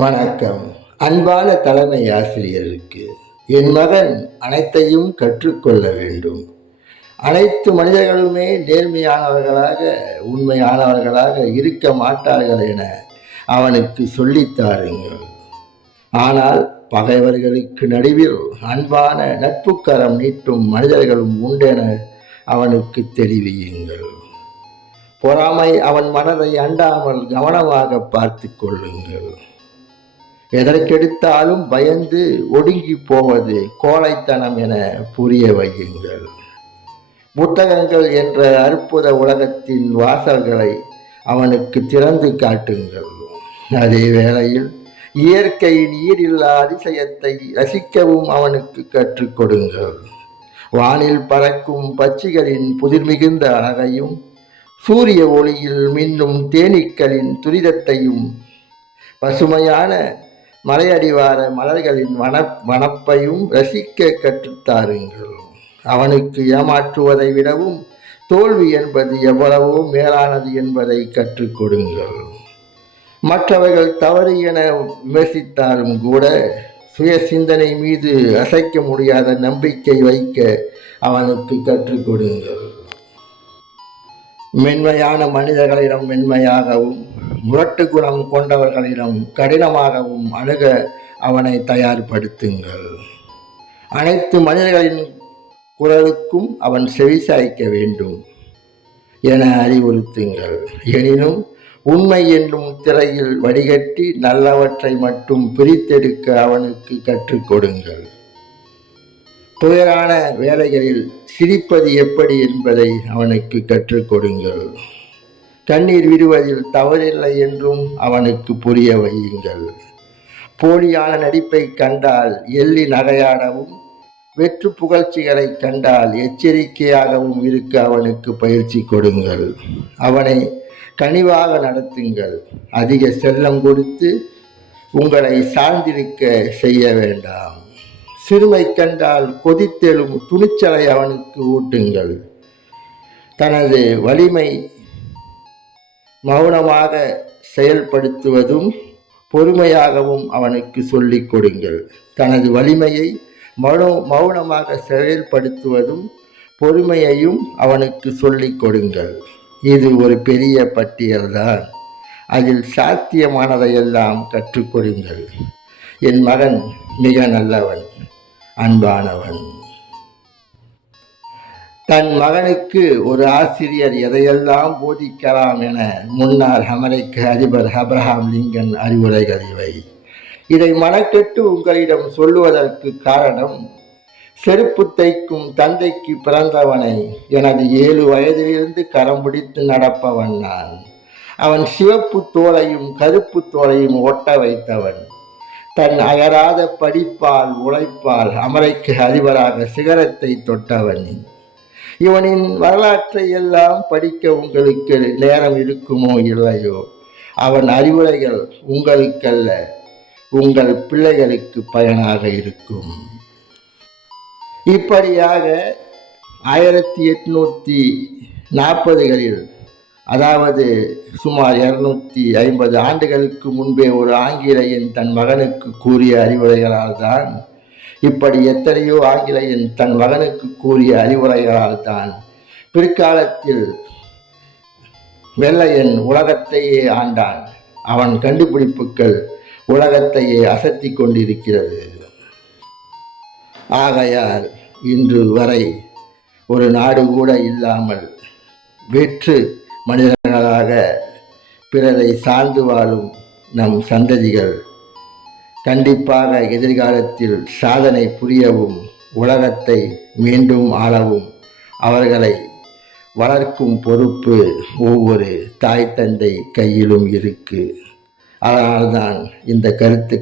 வணக்கம். அன்பான தலைமை ஆசிரியருக்கு, என் மகன் அனைத்தையும் கற்றுக்கொள்ள வேண்டும். அனைத்து மனிதர்களுமே நேர்மையானவர்களாக, உண்மையானவர்களாக இருக்க மாட்டார்கள் என அவனுக்கு சொல்லித்தாருங்கள். ஆனால் பகைவர்களுக்கு நடுவில் அன்பான நட்புக்கரம் நீட்டும் மனிதர்களும் உண்டென அவனுக்கு தெரிவியுங்கள். பொறாமை அவன் மனதை அண்டாமல் கவனமாக பார்த்து கொள்ளுங்கள். எதற்கெடுத்தாலும் பயந்து ஒடுங்கி போவது கோழைத்தனம் என புரிய வையுங்கள். புத்தகங்கள் என்ற அற்புத உலகத்தின் வாசல்களை அவனுக்கு திறந்து காட்டுங்கள். அதே வேளையில் இயற்கையின் ஈடில்லா அதிசயத்தை ரசிக்கவும் அவனுக்கு கற்றுக் கொடுங்கள். வானில் பறக்கும் பட்சிகளின் புதிர் மிகுந்த அழகையும், சூரிய ஒளியில் மின்னும் தேனீக்களின் துரிதத்தையும், பசுமையான மலையடிவார மலர்களின் வனப்பையும் ரசிக்க கற்றுத்தாருங்கள். அவனுக்கு ஏமாற்றுவதை விடவும் தோல்வி என்பது எவ்வளவோ மேலானது என்பதை கற்றுக் கொடுங்கள். மற்றவர்கள் தவறு என விமர்சித்தாலும் கூட சுய சிந்தனை மீது அசைக்க முடியாத நம்பிக்கை வைக்க அவனுக்கு கற்றுக் கொடுங்கள். மென்மையான மனிதர்களிடம் மென்மையாகவும், முரட்டு குணம் கொண்டவர்களிடம் கடினமாகவும் அணுக அவனை தயார்படுத்துங்கள். அனைத்து மனிதர்களின் குரலுக்கும் அவன் செவிசாய்க்க வேண்டும் என அறிவுறுத்துங்கள். எனினும் உண்மை என்னும் திரையில் வடிகட்டி நல்லவற்றை மட்டும் பிரித்தெடுக்க அவனுக்கு கற்றுக் கொடுங்கள். துயரான வேலைகளில் சிரிப்பது எப்படி என்பதை அவனுக்கு கற்றுக் கொடுங்கள். கண்ணீர் விடுவதில் தவறில்லை என்றும் அவனுக்கு புரிய வையுங்கள். போலியான நடிப்பை கண்டால் எள்ளி நகையாடவும், வெற்று புகழ்ச்சிகளை கண்டால் எச்சரிக்கையாகவும் இருக்க அவனுக்கு பயிற்சி கொடுங்கள். அவனை கனிவாக நடத்துங்கள். அதிக செல்லம் கொடுத்து உங்களை சார்ந்திருக்க செய்ய வேண்டாம். சிறுமை கண்டால் கொதித்தெழும் துணிச்சலை அவனுக்கு ஊட்டுங்கள். தனது வலிமை மௌனமாக செயல்படுத்துவதும் பொறுமையாகவும் அவனுக்கு சொல்லிக் கொடுங்கள். தனது வலிமையை மௌனமாக செயல்படுத்துவதும் பொறுமையையும் அவனுக்கு சொல்லிக் கொடுங்கள். இது ஒரு பெரிய பட்டியல்தான். அதில் சாத்தியமானதையெல்லாம் கற்றுக் கொடுங்கள். என் மகன் மிக நல்லவன், அன்பானவன். தன் மகனுக்கு ஒரு ஆசிரியர் எதையெல்லாம் போதிக்கலாம் என முன்னாள் அமெரிக்க அதிபர் ஆபிரகாம் லிங்கன் அறிவுரைகள் இவை. இதை மனக்கெட்டு உங்களிடம் சொல்லுவதற்கு காரணம், செருப்பு தைக்கும் தந்தைக்கு பிறந்தவனை எனது 7 வயதிலிருந்து கரம் பிடித்து நடப்பவன் நான். அவன் சிவப்பு தோலையும் கருப்பு தோலையும் ஒட்ட வைத்தவன். தன் அயராத படிப்பால் உழைப்பால் அமெரிக்க அதிபராக சிகரத்தை தொட்டவன். இவனின் வரலாற்றை எல்லாம் படிக்க உங்களுக்கு நேரம் இருக்குமோ இல்லையோ, அவன் அறிவுரைகள் உங்களுக்கல்ல, உங்கள் பிள்ளைகளுக்கு பயனாக இருக்கும். இப்படியாக 1840களில், அதாவது சுமார் 250 ஆண்டுகளுக்கு முன்பே ஒரு ஆங்கிலேயன் தன் மகனுக்கு கூறிய அறிவுரைகளால் தான், இப்படி எத்தனையோ ஆங்கிலேயன் தன் மகனுக்கு கூறிய அறிவுரைகளால் தான் பிற்காலத்தில் வெள்ளையன் உலகத்தையே ஆண்டான். அவன் கண்டுபிடிப்புகள் உலகத்தையே அசத்தி கொண்டிருக்கிறது. ஆகையால் இன்று வரை ஒரு நாடு கூட இல்லாமல் வெற்று மனிதர்களாக பிறரை சார்ந்து வாழும் நம் சந்ததிகள் கண்டிப்பாக எதிர்காலத்தில் சாதனை புரியவும், உலகத்தை மீண்டும் ஆளவும் அவர்களை வளர்க்கும் பொறுப்பு ஒவ்வொரு தாய் தந்தை கையிலும் இருக்கு. அதனால்தான் இந்த கருத்து